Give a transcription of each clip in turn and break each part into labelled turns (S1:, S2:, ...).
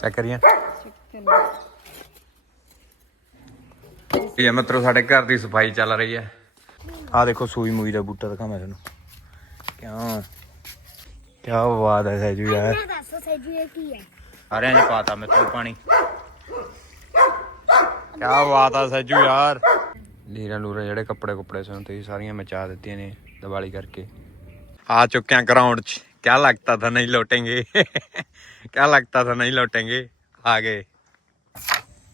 S1: Check ਕਰੀਆਂ ਇਹ ਮਤਲਬ ਸਾਡੇ ਘਰ ਦੀ ਸਫ਼ਾਈ ਚੱਲ ਰਹੀ ਹੈ। ਆ ਦੇਖੋ ਸੂਈ ਮੂਈ ਦਾ ਬੂਟਾ ਦਿਖਾਵਾਂ ਤੁਹਾਨੂੰ। ਕਿਉਂ? ਕਿਆ ਬਾਤ ਹੈ ਸੈਜੂ ਯਾਰ।
S2: ਦੱਸ ਸੈਜੂ ਇਹ ਕੀ ਹੈ?
S1: ਹਰਿਆਂ ਮਿੱਤਰ ਪਾਣੀ। ਕਿਆ ਬਾਤ ਆ ਸੱਜੂ ਯਾਰ। ਲੀਰਾ ਲੂਰਾ ਜਿਹੜੇ ਕੱਪੜੇ ਕੁੱਪੜੇ ਸਨ ਤੁਸੀਂ ਸਾਰੀਆਂ ਮਚਾ ਦਿੱਤੀਆਂ ਨੇ ਦੀਵਾਲੀ ਕਰਕੇ। ਆ ਚੁੱਕਿਆ ਗਰਾਊਂਡ 'ਚ। ਕਿਆ ਲੱਗਤਾ ਤਾਂ ਨਹੀਂ ਲੋਟेंगे क्या लगता था नहीं लौटेंगे आ गए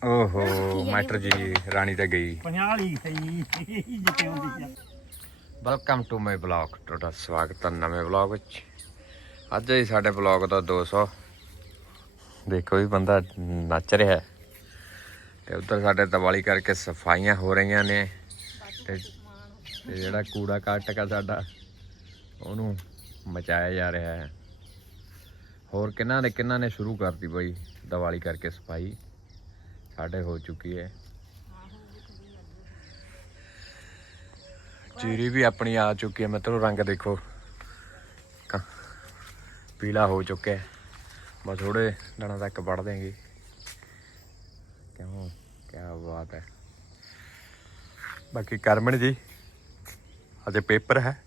S1: ਓਹੋ ਮਾਸਟਰ ਜੀ ਰਾਣੀ ਤਾਂ ਗਈ
S3: 50 ਹੀ ਸਹੀ ਜਿੱਤੇ ਹੁੰਦੀ ਆ
S1: ਵੈਲਕਮ ਟੂ ਮਾਈ ਬਲੌਗ ਤੁਹਾਡਾ ਸਵਾਗਤ ਹੈ ਨਵੇਂ ਬਲੌਗ ਵਿੱਚ ਅੱਜ ਹੀ ਸਾਡੇ ਬਲੌਗ ਦਾ 200 ਦੇਖੋ ਵੀ ਬੰਦਾ ਨੱਚ ਰਿਹਾ ਹੈ ਤੇ ਉਧਰ ਸਾਡੇ ਦੀਵਾਲੀ ਕਰਕੇ ਸਫਾਈਆਂ ਹੋ ਰਹੀਆਂ ਨੇ ਤੇ ਤੇ ਜਿਹੜਾ ਕੂੜਾ ਕੱਟਕਾ ਸਾਡਾ ਉਹਨੂੰ ਮਚਾਇਆ ਜਾ ਰਿਹਾ ਹੈ ਹੋਰ ਕਿੰਨਾ ਨੇ ਕਿੰਨਾ ਨੇ ਸ਼ੁਰੂ ਕਰਤੀ ਬਈ ਦੀਵਾਲੀ ਕਰਕੇ ਸਫ਼ਾਈ? ਸਾਡੇ ਹੋ ਚੁੱਕੀ ਹੈ। ਜੀਰੀ ਵੀ ਆਪਣੀ ਆ ਚੁੱਕੀ ਹੈ। ਮਿੱਤਰੋ ਰੰਗ ਦੇਖੋ। ਪੀਲਾ ਹੋ ਚੁੱਕਿਆ ਬਸ ਥੋੜੇ ਦਿਨਾਂ ਤੱਕ ਵੜ ਦੇਂਗੇ ਕਿਉਂ? ਕੀ ਬਾਤ ਹੈ। ਬਾਕੀ ਕਰਮਣ ਜੀ ਅਜੇ ਪੇਪਰ ਹੈ?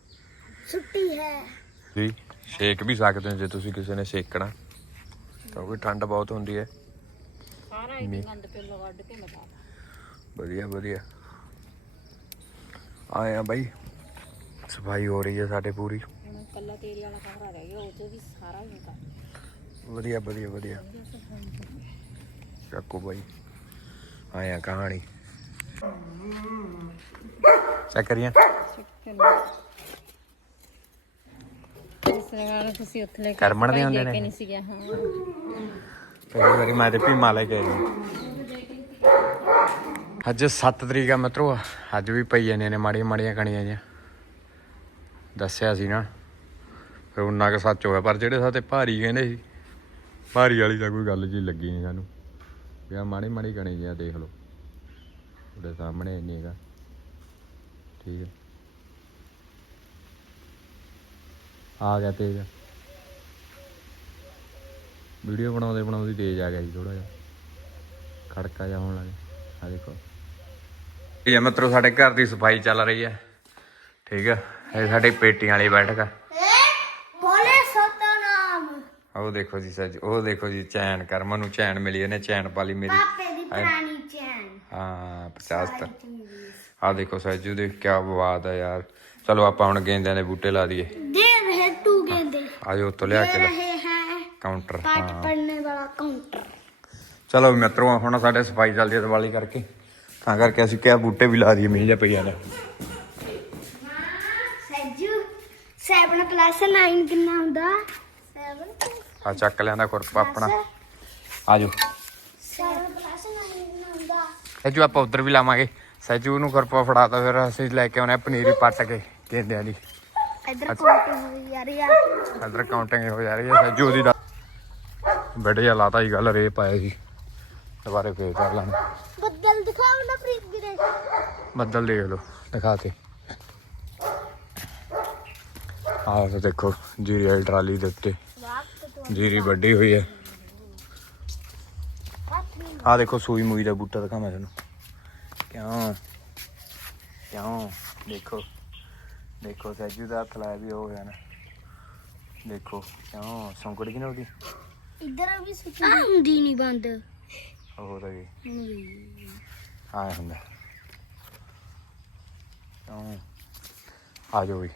S2: ਛੁੱਟੀ ਹੈ।
S1: ਜੀ। ਸ਼ੇਕ ਵੀ ਸਕਦੇ ਹੋ ਜੇ ਤੁਸੀਂ ਕਿਸੇ ਨੇ ਸੇਕਣਾ ਕਿਉਂਕਿ ਠੰਡ ਬਹੁਤ ਹੁੰਦੀ ਹੈ।
S4: ਸਾਰਾ ਇੱਕ ਗੰਦ ਪਿੱਲੋ ਕੱਢ ਕੇ ਮਿਟਾ
S1: ਵਧੀਆ ਵਧੀਆ। ਆਏ ਆ ਬਾਈ। ਸਫ਼ਾਈ ਹੋ ਰਹੀ ਹੈ ਸਾਡੇ ਪੂਰੀ।
S4: ਹੁਣ ਕੱਲਾ ਤੇਰੇ ਵਾਲਾ ਕਮਰਾ ਰਹਿ ਗਿਆ ਉਹ ਤੇ ਵੀ ਸਾਰਾ ਹੀ ਕਰ
S1: ਵਧੀਆ ਵਧੀਆ ਵਧੀਆ। ਚੱਕੋ ਬਾਈ। ਆਇਆ ਕਹਾਣੀ। ਚੈੱਕ ਕਰੀਏ।
S4: ਇਸ ਤਰ੍ਹਾਂ ਤੁਸੀਂ ਉੱਥੇ ਲੈ ਕੇ
S1: ਕਰਮਣ ਦੇ ਹੁੰਦੇ ਨੇ।
S4: ਨਹੀਂ ਸੀ ਗਿਆ ਹਾਂ।
S1: ਪਹਿਲੀ ਵਾਰੀ ਮੈਂ ਤੇ ਭੀਮਾ ਲੈ ਕੇ ਅੱਜ 7 ਤਰੀਕ ਆ ਮਿੱਤਰੋ ਅੱਜ ਵੀ ਪਈ ਜਾਂਦੀਆਂ ਨੇ ਮਾੜੀਆਂ ਮਾੜੀਆਂ ਕਣੀਆਂ ਜਿਹੀਆਂ। ਦੱਸਿਆ ਸੀ ਨਾ ਫਿਰ ਉਹਨਾਂ ਕੁ ਸੱਚ ਹੋਇਆ ਪਰ ਜਿਹੜੇ ਸਾਤੇ ਭਾਰੀ ਕਹਿੰਦੇ ਸੀ ਭਾਰੀ ਵਾਲੀ ਤਾਂ ਕੋਈ ਗੱਲ ਜੀ ਲੱਗੀ ਨਹੀਂ ਸਾਨੂੰ। ਵੀ ਆ ਮਾੜੀ ਮਾੜੀ ਕਣੀ ਜਿਹਾ ਦੇਖ ਲਓ ਉਹਦੇ ਸਾਹਮਣੇ ਇੰਨੀ ਹੈਗਾ ਠੀਕ ਹੈ ਆ ਗਿਆ ਤੇਜ਼। ਵੀਡੀਓ ਬਣਾਉਂਦੇ ਬਣਾਉਂਦੇ ਤੇਜ਼ ਆ ਗਿਆ ਜੀ ਥੋੜਾ ਜਿਹਾ। ਖੜਕਾ ਜਿਹਾ ਹੋਣ ਲੱਗਾ ਆ ਦੇਖੋ। ਇਹ ਮਤਲਬ ਸਾਡੇ ਘਰ ਦੀ ਸਫ਼ਾਈ ਚੱਲ ਰਹੀ ਹੈ। ਠੀਕ ਹੈ ਇਹ ਸਾਡੀ ਪੇਟੀਆਂ ਵਾਲੀ ਬੈਠਕ ਆ।
S2: ਬੋਲੇ ਸਤਨਾਮ
S1: ਉਹ ਦੇਖੋ ਜੀ ਸੱਜ ਉਹ ਦੇਖੋ ਜੀ ਚੈਨ ਕਰਮਨ ਨੂੰ ਚੈਨ ਮਿਲੀ ਇਹਨੇ ਚੈਨ ਪਾ ਲਈ ਮੇਰੀ।
S2: ਪਾਪੇ ਦੀ ਪੁਰਾਣੀ ਚੈਨ।
S1: ਹਾਂ 50 ਤੱਕ ਆ ਦੇਖੋ ਸੱਜੂ ਦੇ ਕੀ ਬਾਤ ਹੈ ਯਾਰ। ਚਲੋ ਆਪਾਂ ਹੁਣ ਗੇਂਦਿਆਂ ਦੇ ਬੂਟੇ ਲਾ ਦਈਏ।
S2: ਗੇਂਦੇ
S1: ਆਜੋ ਉੱਤੋਂ ਲਿਆ ਕੇ
S2: दे
S1: ਲਾ
S2: रहे हैं
S1: ਕਾਊਂਟਰ
S2: पाठ
S1: ਹਾਂ
S2: पढ़ने वाला काउंटर
S1: ਚਲੋ ਮਿੱਤਰੋ ਹੁਣ ਸਾਡੇ ਸਫਾਈ ਚੱਲਦੀ ਹੈ ਦੀਵਾਲੀ ਕਰਕੇ ਤਾਂ ਕਰਕੇ ਅਸੀਂ ਕਿਹਾ ਬੂਟੇ ਵੀ ਲਾ ਦਈਏ ਮੀਂਹ ਜਿਹਾ ਪਈਆ ਨੇ
S2: ਸੈਜੂ 7 ਪਲੱਸ 9 ਕਿੰਨਾ ਹੁੰਦਾ 7
S1: ਆ ਚੱਕ ਲਿਆਂਦਾ ਖੁਰਪਾ ਆਪਣਾ ਆਜੋ
S2: 7 ਪਲੱਸ 9 ਕਿੰਨਾ ਹੁੰਦਾ
S1: ਸੈਜੂ ਆਪਾਂ ਉਧਰ ਵੀ ਲਾਵਾਂਗੇ ਸੈਜੂ ਨੂੰ ਖੁਰਪਾ ਫੜਾਤਾ ਫਿਰ ਅਸੀਂ ਲੈ ਕੇ ਆਉਣੇ ਆ ਪਨੀਰੀ ਪੱਟ ਕੇ ਗੇਂਦਿਆਂ ਦੀ
S2: ਇਧਰ ਕਾਊਂਟਿੰਗ ਹੋਈ ਜਾ ਰਹੀ ਆ।
S1: ਅੰਦਰ ਕਾਊਂਟਿੰਗ ਹੋ ਜਾ ਰਹੀ ਹੈ ਸੈਜੂ ਦੀ ਦਾ ਬੈਠ ਜਾ ਲਾਤਾ ਹੀ ਗੱਲ ਰੇ ਪਾਇਆ ਸੀ। ਦੁਬਾਰੇ ਫੇਰ ਕਰ ਲਾਂਗੇ।
S2: ਬੱਦਲ ਦਿਖਾਓ ਨਾ ਪ੍ਰੀਤ ਵੀਰੇ।
S1: ਬੱਦਲ ਦੇਖ ਲਓ ਦਿਖਾ ਕੇ। ਆਹ ਤਾਂ ਦੇਖੋ ਜੀਰੀ ਵਾਲੀ ਟਰਾਲੀ ਦੇ ਉੱਤੇ। ਜੀਰੀ ਵੱਡੀ ਹੋਈ ਹੈ ਆ ਦੇਖੋ ਸੂਈ ਮੂਈ ਦਾ ਬੂਟਾ ਦਿਖਾਵਾਂ ਤੁਹਾਨੂੰ। ਕਿਉਂ? ਕਿਉਂ? ਦੇਖੋ। ਦੇਖੋ ਸੈਜੂ ਦਾ ਹੱਥ ਲਾਇਆ ਵੀ ਹੋ ਗਿਆ ਨਾ ਦੇਖੋ ਕਿਉਂ? ਸੰਕੜ ਕਿ ਨਾ ਉਹਦੀ
S2: ਇਧਰ ਵੀ ਸੁੱਤੀ। ਹੁੰਦੀ ਨਹੀਂ ਬੰਦ।
S1: ਉਹ ਤਾਂ ਗਈ ਆ ਹੁੰਦਾ। ਕਿਉਂ? ਆ ਜਾਓ ਵੀ।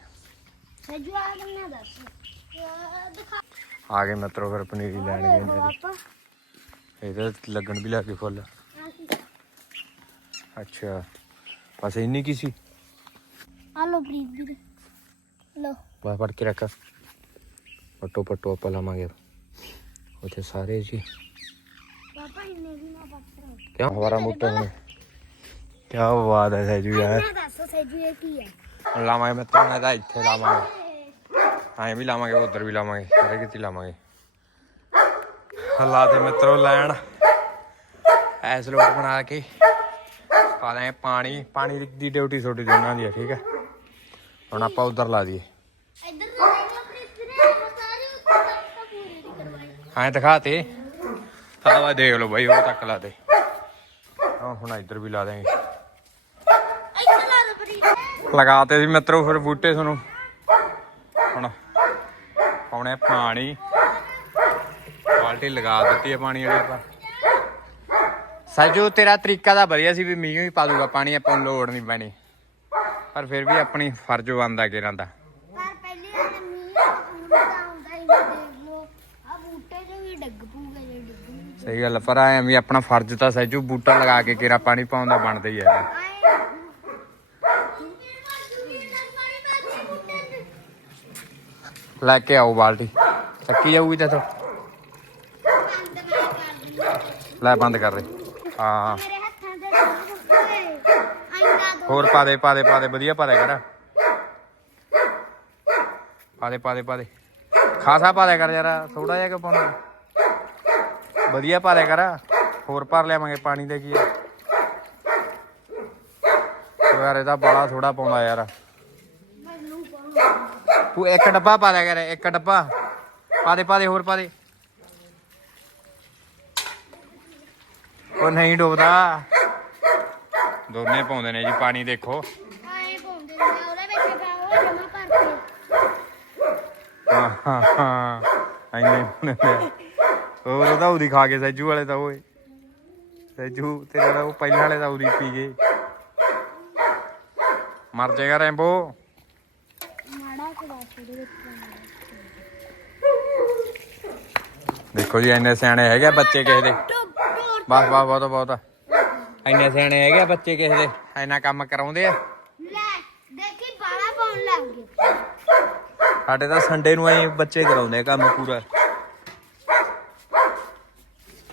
S2: ਸੈਜੂ ਆ ਕਿੰਨਾ ਦੱਸ। ਆ ਦਿਖਾ।
S1: ਆ ਗਏ ਮਿੱਤਰੋ ਫਿਰ ਪਨੀਰੀ ਲੈਣ ਗਏ ਨੇ ਇਹਦੇ ਲੱਗਣ ਵੀ ਲੱਗੇ ਫੁੱਲ।
S2: ਆ ਕੀ
S1: ਅੱਛਾ। ਬਸ ਇੰਨੀ ਕੀ ਸੀ?
S2: ਆ ਲੋ ਪ੍ਰੀਤ ਵੀਰੇ ਲੋ
S1: ਬਸ ਫੜ ਕੇ ਰੱਖ ਪੱਟੋ ਪੱਟੋ ਆਪਾਂ ਲਾਵਾਂਗੇ ਉੱਥੇ ਸਾਰੇ ਜੀ
S2: ਪਾਪਾ ਇਹਨੇ ਵੀ ਨਾ ਪੱਤਰ
S1: ਕਿਉਂ ਹਵਾਰਾ ਮੁੱਟੇ ਨੇ ਕੀ ਬਾਤ ਹੈ ਸੈਜੂ ਯਾਰ
S2: ਮੈਂ ਦੱਸ ਸੈਜੂ ਇਹ ਕੀ ਹੈ
S1: ਲਾਵਾਂਗੇ ਨੇ ਤਾਂ ਇੱਥੇ ਲਾਵਾਂਗੇ ਐਂ ਵੀ ਲਾਵਾਂਗੇ ਉਧਰ ਵੀ ਲਾਵਾਂਗੇ ਸਾਰੇ ਕਿਤੇ ਲਾਵਾਂਗੇ ਹੱਲਾ ਤੇ ਮਿੱਤਰੋ ਲੈਣ ਐਸ ਲੋਟ ਬਣਾ ਕੇ ਪਾ ਲੈ ਪਾਣੀ ਪਾਣੀ ਦੀ ਡਿਊਟੀ ਤੁਹਾਡੀ ਦੋਨਾਂ ਦੀ ਹੈ ਠੀਕ ਹੈ ਹੁਣ ਆਪਾਂ ਉਧਰ ਲਾ ਦਈਏ।
S2: ਇੱਧਰ ਦੇਖੋ ਪ੍ਰੀਤ ਵੀਰੇ ਆਪਾਂ ਸਾਰੇ ਉੱਤੇ ਤੱਕ ਪੂਰੀ ਨਹੀਂ ਕਰਵਾਈ।
S1: ਐਂ ਦਿਖਾ ਤੇ। ਆਵਾ ਦੇਖ ਲਓ ਬਾਈ ਉਹ ਤੱਕ ਲਾ ਦੇ ਆ ਹੁਣ ਇੱਧਰ ਵੀ ਲਾ ਦੇਂਗੇ
S2: ਇੱਥੇ ਲਾ ਦੋ
S1: ਲਗਾਤੇ ਸੀ ਮਿੱਤਰੋ ਫਿਰ ਬੂਟੇ ਤੁਹਾਨੂੰ। ਹੁਣ ਪਾਉਣੇ ਪਾਣੀ। ਬਾਲਟੀ ਲਗਾ ਦਿੱਤੀ ਹੈ ਪਾਣੀ ਵਾਲੀ ਆਪਾਂ। ਸਾਜੂ ਤੇਰਾ ਤਰੀਕਾ ਤਾਂ ਵਧੀਆ ਸੀ ਵੀ ਮੀਂਹ ਹੀ ਪਾ ਦੂਗਾ ਪਾਣੀ ਆਪਾਂ ਨੂੰ ਲੋੜ ਨਹੀਂ ਪੈਣੀ। ਪਰ ਫਿਰ ਵੀ ਆਪਣੀ ਫਰਜ਼ ਬਣਦਾ ਕਿਰਾਂ ਦਾ।
S2: ਪਰ ਪਹਿਲੀ ਵਾਰ ਮੀਂਹ ਹੁਣ ਤਾਂ ਆਉਂਦਾ ਹੀ ਨਹੀਂ ਦੇਖ ਲੋ ਆ ਬੂਟੇ ਤੇ ਵੀ ਡੱਗ ਪੂਗਾ ਜੇ ਡਿੱਗੂ
S1: ਸਹੀ ਗੱਲ ਆ, ਪਰ ਐ ਵੀ ਆਪਣਾ ਫਰਜ਼ ਤਾਂ ਸਾਜੂ ਬੂਟਾ ਲਗਾ ਕੇ ਕਿਰਾ ਪਾਣੀ ਪਾਉਂਦਾ ਬਣਦਾ ਹੀ ਹੈ ਲੈ ਕੇ ਆਓ ਬਾਲਟੀ। ਚੱਕੀ ਜਾਊਗੀ ਤੋਂ ਲੈ ਬੰਦ ਕਰ ਦੇ ਹਾਂ
S2: ਮੇਰੇ ਹੱਥਾਂ ਤੇ ਓਏ ਆਇਨਾ ਦੋ
S1: ਹੋਰ ਪਾ ਦੇ ਪਾ ਦੇ ਪਾ ਦੇ, ਵਧੀਆ ਪਾ ਦੇ ਕਰ। ਪਾ ਦੇ ਪਾ ਦੇ ਪਾ ਦੇ। ਖਾਸਾ ਪਾ ਦੇ ਕਰ ਯਾਰ ਥੋੜਾ ਜਿਹਾ ਕਿ ਪਾਉਣਾ? ਵਧੀਆ ਪਾ ਦੇ ਕਰ। ਹੋਰ ਭਰ ਲਿਆਵਾਂਗੇ ਪਾਣੀ ਦੇ ਕੀ ਆ। ਉਹ ਯਾਰ ਇਹਦਾ ਬਾਲਾ ਥੋੜਾ ਪਾਉਂਦਾ ਯਾਰ। ਤੂੰ ਇੱਕ ਡੱਬਾ ਪਾ ਲਿਆ ਕਰ, ਇੱਕ ਡੱਬਾ। ਪਾ ਦੇ ਪਾ ਦੇ, ਹੋਰ ਪਾ ਦੇ। ਉਹ ਨਹੀਂ ਡੁੱਬਦਾ। ਦੋਨੇ ਪਾਉਂਦੇ ਨੇ ਜੀ ਪਾਣੀ ਦੇਖੋ।
S2: ਆਏ ਪਾਉਂਦੇ ਨੇ ਉਹਦੇ ਵਿੱਚ ਪਾ ਉਹ ਜਮਾ ਭਰ
S1: ਹਾਂ ਹਾਂ ਹਾਂ ਐਨੇ ਨੇ। ਹੋਰ ਉਹਦਾ ਉਦੀ ਖਾ ਕੇ ਸੈਜੂ ਵਾਲੇ ਤਾਂ ਓਏ। ਸੈਜੂ ਤੇਰਾ ਤਾਂ ਉਹ ਪਹਿਲਾਂ ਵਾਲੇ ਤਾਂ ਉਦੀ ਪੀ ਗਏ। ਮਰ ਜਾਏਗਾ ਰੈਂਬੋ।
S2: ਮਾੜਾ ਵਿੱਚ।
S1: ਦੇਖੋ ਜੀ ਐਨੇ ਸਿਆਣੇ ਹੈਗੇ ਬੱਚੇ ਕਿਸੇ ਦੇ। ਬਸ ਬਸ ਬਹੁਤ ਬਹੁਤ। ਐਨੇ ਸਿਆਣੇ ਹੈਗੇ ਬੱਚੇ ਕਿਸੇ ਦੇ। ਐਨਾ ਕੰਮ ਕਰਾਉਂਦੇ ਆ?
S2: ਲੈ ਦੇਖੀ ਬਾਲਾ ਪਾਉਣ ਲੱਗ ਗਏ।
S1: ਸਾਡੇ ਤਾਂ ਸੰਡੇ ਨੂੰ ਐ ਬੱਚੇ ਕਰਾਉਂਦੇ ਆ ਕੰਮ ਪੂਰਾ।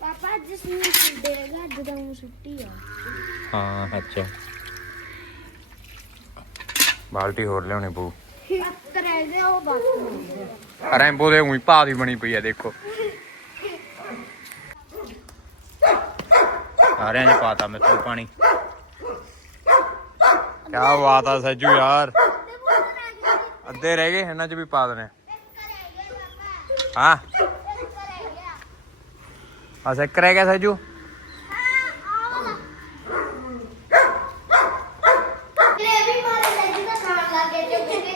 S2: ਪਾਪਾ ਜਿਸ ਨੂੰ ਦੇਗਾ ਜਦੋਂ ਛੁੱਟੀ ਆ।
S1: ਹਾਂ ਅੱਛਾ। ਬਾਲਟੀ ਹੋਰ ਲਿਆਉਣੀ ਪਊ।
S2: ਕਰੇ ਦੇ ਉਹ ਬਸ।
S1: ਰੈਂਬੋ ਦੇ ਉਹੀ ਭਾਅ ਦੀ ਬਣੀ ਪਈ ਆ ਦੇਖੋ। ਸਾਰਿਆਂ ਨੇ ਪਾਤਾ ਮਿੱਤਰ ਪਾਣੀ। ਕਿਆ ਬਾਤ ਆ ਸੱਜੂ ਯਾਰ। ਅੱਧੇ ਰਹਿ ਗਏ, ਇਹਨਾਂ ਚ ਵੀ ਪਾ ਦਨੇ ਹਾਂ। ਆ ਸੈਕ ਰਹਿ ਗਿਆ ਸੱਜੂ
S2: ਗ੍ਰੇਵੀ ਮਾਰੇ ਲੱਗੀ ਤਾਂ ਖਾਣ ਲੱਗੇ ਜੋ ਕਿਤੇ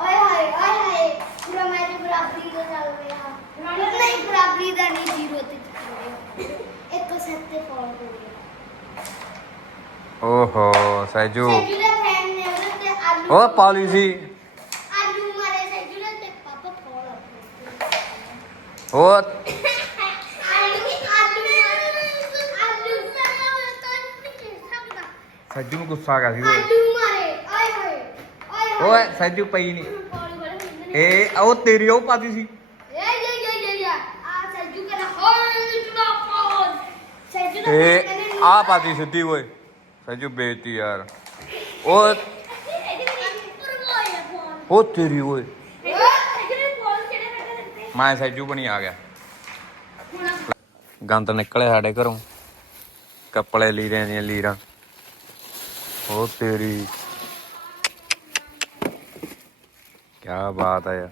S2: ਓਏ ਹਾਏ ਓਏ ਹਾਏ ਪੂਰਾ ਮੈਚ ਬਰਾਬਰੀ ਦਾ ਚੱਲ ਰਿਹਾ ਨਹੀਂ ਬਰਾਬਰੀ ਦਾ ਨਹੀਂ ਜ਼ੀਰੋ ਤੇ ਚੱਲ ਰਿਹਾ ਇੱਕ ਸੱਤ ਤੇ ਫਾਲ ਹੋ ਗਿਆ
S1: ਓਹੋ
S2: ਨੇ ਉਹਦੇ ਤੇ ਆਲੂ
S1: ਉਹ ਪਾਲਿਸੀ
S2: ਆਲੂ ਮਾਰੇ ਸੈਜੂ ਨੇ ਤੇ ਪਾਪਾ ਫਾਲ
S1: ਉਹ ਸੱਜੂ ਨੂੰ ਗੁੱਸਾ ਆ ਗਿਆ ਸੀ ਓਏ।
S2: ਮਾਰੇ। ਓਏ ਹੋਏ ਓਏ ਹੋਏ
S1: ਓਏ ਸੱਜੂ ਪਈ ਨਹੀਂ। ਇਹ ਉਹ ਤੇਰੀ ਉਹ ਪਾਦੀ ਸੀ। ਇਹ ਆ ਪਾਦੀ ਸਿੱਧੀ ਓਏ। ਸੱਜੂ ਬੇਇੱਜ਼ਤੀ ਯਾਰ। ਉਹ ਉਹ ਤੇਰੀ ਓਏ। ਮੈਂ ਸੱਜੂ ਬਣੀ ਆ ਗਿਆ। ਗੰਦ ਨਿਕਲੇ ਸਾਡੇ ਘਰੋਂ। ਕੱਪੜੇ ਲੀਰਿਆਂ ਦੀਆਂ ਲੀਰਾਂ ਉਹ ਤੇਰੀ। ਕੀ ਬਾਤ ਆ ਯਾਰ।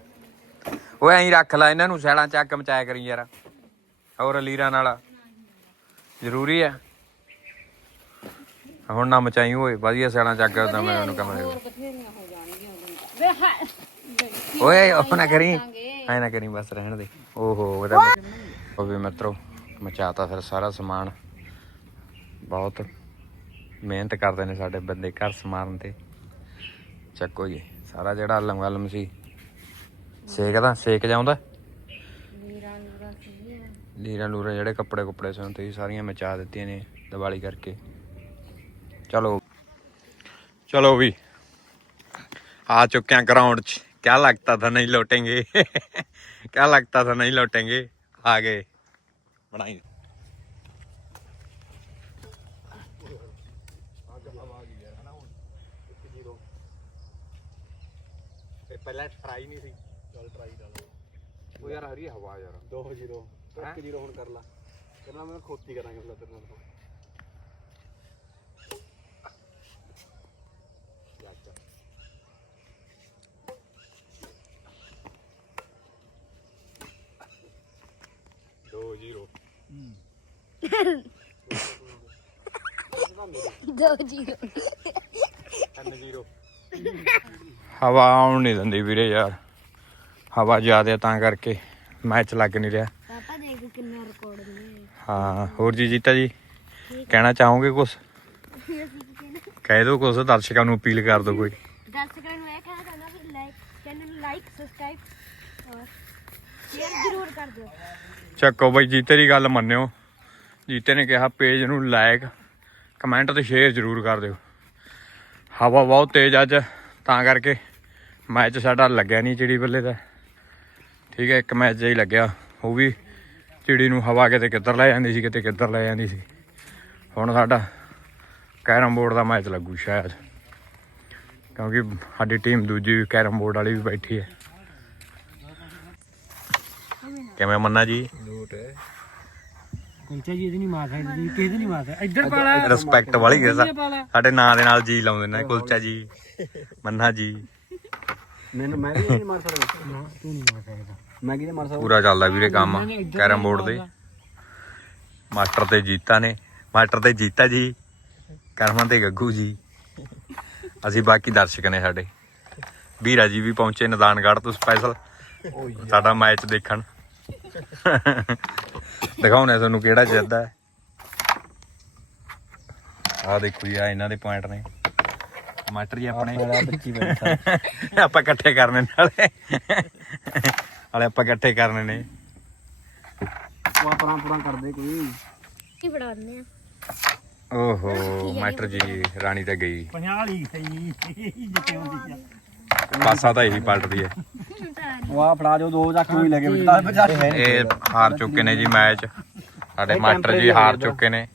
S1: ਓਏ ਐਂ ਰੱਖ ਲੈ, ਇਹਨਾਂ ਨੂੰ ਸੈਲਾਂ ਚੱਕ ਮਚਾਇਆ ਕਰੀ ਯਾਰ। ਹੋਰ ਲੀਰਾਂ ਨਾਲ। ਜ਼ਰੂਰੀ ਹੈ ਹੁਣ ਨਾ ਮਚਾਈ ਓਏ ਵਧੀਆ ਸੈਲਾਂ ਚੱਕ ਕਰਦਾ ਮੈਂ ਉਹਨੂੰ ਕੰਮ ਦੇ
S4: ਬਥੇਰੀਆਂ ਹੋ ਜਾਣਗੀਆਂ ਉਦੋਂ ਵੇ ਹਾਂ
S1: ਓਏ ਉਹ ਨਾ ਕਰੀ। ਐ ਨਾ ਕਰੀ ਬਸ ਰਹਿਣ ਦੇ। ਓਹੋ ਉਹਦਾ ਉਹ ਵੀ ਮਿੱਤਰੋ ਮਚਾਤਾ ਫਿਰ ਸਾਰਾ ਸਮਾਨ। ਬਹੁਤ ਮਿਹਨਤ ਕਰਦੇ ਨੇ ਸਾਡੇ ਬੰਦੇ ਘਰ ਸਮਾਰਨ ਤੇ। ਚੱਕੋ ਜੀ ਸਾਰਾ ਜਿਹੜਾ ਅਲਮ ਗਲਮ ਸੀ। ਸੇਕਦਾ ਸੇਕ ਜਾਉਂਦਾ ਲੀਰਾਂ ਲੂਰਾਂ ਜਿਹੜੇ ਕੱਪੜੇ ਕੁੱਪੜੇ ਸਨ ਤੇ ਸਾਰੀਆਂ ਮਚਾ ਦਿੱਤੀਆਂ ਨੇ ਦੀਵਾਲੀ ਕਰਕੇ। ਚਲੋ ਚਲੋ ਵੀ आ चुके हैं ग्राउंड च क्या लगता था नहीं लौटेंगे क्या लगता था नहीं लौटेंगे आ गए बनाई ਪਹਿਲਾਂ ਟਰਾਈ ਨਹੀਂ ਸੀ
S3: ਚੱਲ ਟਰਾਈ ਕਰ
S1: ਉਹ ਯਾਰ ਹਰੀ ਹਵਾ ਯਾਰ
S3: 2-0 1-0 ਹੁਣ ਕਰ ਲਾ ਕਹਿੰਦਾ ਮੈਂ ਖੋਤੀ ਕਰਾਂਗੇ ਫਿਰ ਤੇਰੇ ਨਾਲ 0
S2: ਦੋ ਜੀਰੋ।
S3: 3 0
S1: ਹਵਾ ਆਉਣ ਨਹੀਂ ਦਿੰਦੀ ਵੀਰੇ ਯਾਰ। ਹਵਾ ਜ਼ਿਆਦਾ ਤਾਂ ਕਰਕੇ ਮੈਚ ਲੱਗ ਨਹੀਂ ਰਿਹਾ।
S2: ਪਾਪਾ ਦੇਖ ਕਿੰਨਾ ਰਿਕਾਰਡ ਨੇ
S1: ਹਾਂ ਹੋਰ ਜੀ ਜੀਤਾ ਜੀ ਕਹਿਣਾ ਚਾਹੋਗੇ ਕੁਛ? ਕਹਿ ਦਿਓ ਕੁਛ ਦਰਸ਼ਕਾਂ ਨੂੰ ਅਪੀਲ ਕਰ ਦਿਓ ਕੋਈ।
S2: ਦਰਸ਼ਕਾਂ ਨੂੰ ਇਹ ਕਹਿਣਾ ਚਾਹੁੰਦਾ ਵੀ ਲਾਈਕ ਚੈਨਲ ਨੂੰ ਲਾਈਕ ਸਬਸਕ੍ਰਾਈਬ ਔਰ ਸ਼ੇਅਰ ਜ਼ਰੂਰ ਕਰ ਦਿਓ।
S1: ਚੱਕੋ ਬਾਈ ਜੀਤੇ ਦੀ ਗੱਲ ਮੰਨਿਓ। ਜੀਤੇ ਨੇ ਕਿਹਾ, ਪੇਜ ਨੂੰ ਲਾਇਕ ਕਮੈਂਟ ਤੇ ਸ਼ੇਅਰ ਜ਼ਰੂਰ ਕਰ ਦਿਓ। ਹਵਾ ਬਹੁਤ ਤੇਜ਼ ਅੱਜ, ਤਾਂ ਕਰਕੇ ਮੈਚ ਸਾਡਾ ਲੱਗਿਆ ਨਹੀਂ ਚਿੜੀ ਬੱਲੇ ਦਾ। ਠੀਕ ਹੈ, ਇੱਕ ਮੈਚ ਹੀ ਲੱਗਿਆ। ਉਹ ਵੀ ਚਿੜੀ ਨੂੰ ਹਵਾ ਕਿਤੇ ਕਿੱਧਰ ਲੈ ਜਾਂਦੀ ਸੀ, ਕਿਤੇ ਕਿੱਧਰ ਲੈ ਜਾਂਦੀ ਸੀ। ਹੁਣ ਸਾਡਾ ਕੈਰਮ ਬੋਰਡ ਦਾ ਮੈਚ ਲੱਗੂ ਸ਼ਾਇਦ। ਕਿਉਂਕਿ ਸਾਡੀ ਟੀਮ ਦੂਜੀ ਕੈਰਮ ਬੋਰਡ ਵਾਲੀ ਵੀ ਬੈਠੀ ਹੈ। ਕਿਵੇਂ ਮੰਨਾ ਜੀ?
S5: ਕੁਲਚਾ ਜੀ ਇਹਦੀ ਨਹੀਂ ਮਾਰ ਸਕਦੀ ਕਿਸੇ ਦੀ ਨਹੀਂ ਮਾਰ ਸਕਦੀ। ਇੱਧਰ ਪਾਲਾ।
S1: ਰਿਸਪੈਕਟ ਵਾਲੀ ਹੈ ਸਾਡੇ ਨਾਂ ਦੇ ਨਾਲ ਜੀ ਲਾਉਂਦੇ ਨੇ ਕੁਲਚਾ ਜੀ ਮੰਨਾ ਜੀ।
S3: ਮੈਨੂੰ ਮੈਂ ਵੀ ਨਹੀਂ ਮਾਰ ਸਕਦਾ।
S5: ਤੂੰ ਨਹੀਂ ਮਾਰ ਸਕਦਾ।
S3: ਮੈਂ ਕਿਹਦੇ ਮਾਰ ਸਕਦਾ?
S1: ਪੂਰਾ ਚੱਲਦਾ ਵੀਰੇ ਕੰਮ ਕੈਰਮ ਬੋਰਡ ਦੇ। ਮਾਸਟਰ ਤੇ ਜੀਤਾ ਨੇ ਮਾਸਟਰ ਤੇ ਜੀਤਾ ਜੀ ਕਰਮਾਂ ਤੇ ਗੱਗੂ ਜੀ। ਅਸੀਂ ਬਾਕੀ ਦਰਸ਼ਕ ਨੇ ਸਾਡੇ। ਵੀਰਾ ਜੀ ਵੀ ਪਹੁੰਚੇ ਨਦਾਨਗੜ੍ਹ ਤੋਂ ਸਪੈਸ਼ਲ ਸਾਡਾ ਮੈਚ ਦੇਖਣ। ਦਿਖਾਉਣੇ ਤੁਹਾਨੂੰ ਕਿਹੜਾ ਜਿੱਤਦਾ ਹੈ ਆ ਦੇਖੋ ਜੀ ਆ ਇਹਨਾਂ ਦੇ ਪੁਆਇੰਟ ਨੇ। ਟਮਾਟਰ ਜੀ ਆਪਣੇ ਆਪਾਂ ਇਕੱਠੇ ਕਰਨੇ ਨਾਲੇ। ਨਾਲੇ ਆਪਾਂ ਇਕੱਠੇ ਕਰਨੇ ਨੇ।
S3: ਉਹ ਆਪਣਾ ਪੂਰਾ ਕਰਦੇ ਕੋਈ।
S2: ਕੀ ਫੜਾਉਂਦੇ ਆ?
S1: ਓਹੋ ਮਾਸਟਰ ਜੀ ਰਾਣੀ ਤਾਂ ਗਈ।
S5: 50 ਹੀ ਸਹੀ। ਜਿੱਤੇ ਹੁੰਦੀ ਆ।
S1: ਪਾਸਾ ਤਾਂ ਇਹੀ ਪਲਟਦੀ ਹੈ।
S3: ਉਹ ਆ ਫੜਾ ਜੋ ਦੋ ਚੱਕ ਵੀ ਲੈ ਕੇ ਬਚਾ ਬਚਾ
S1: ਇਹ ਹਾਰ ਚੁੱਕੇ ਨੇ ਜੀ ਮੈਚ। ਸਾਡੇ ਮਾਸਟਰ ਜੀ ਹਾਰ ਚੁੱਕੇ ਨੇ।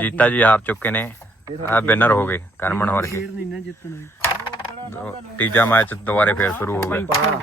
S1: ਜੀਤਾ ਜੀ ਹਾਰ ਚੁੱਕੇ ਨੇ। ਆ ਵਿਨਰ ਹੋ ਗਏ ਕਰਮਨ ਵਰਗੇ। ਤੀਜਾ ਮੈਚ ਦੁਬਾਰੇ ਫੇਰ ਸ਼ੁਰੂ ਹੋ ਗਿਆ।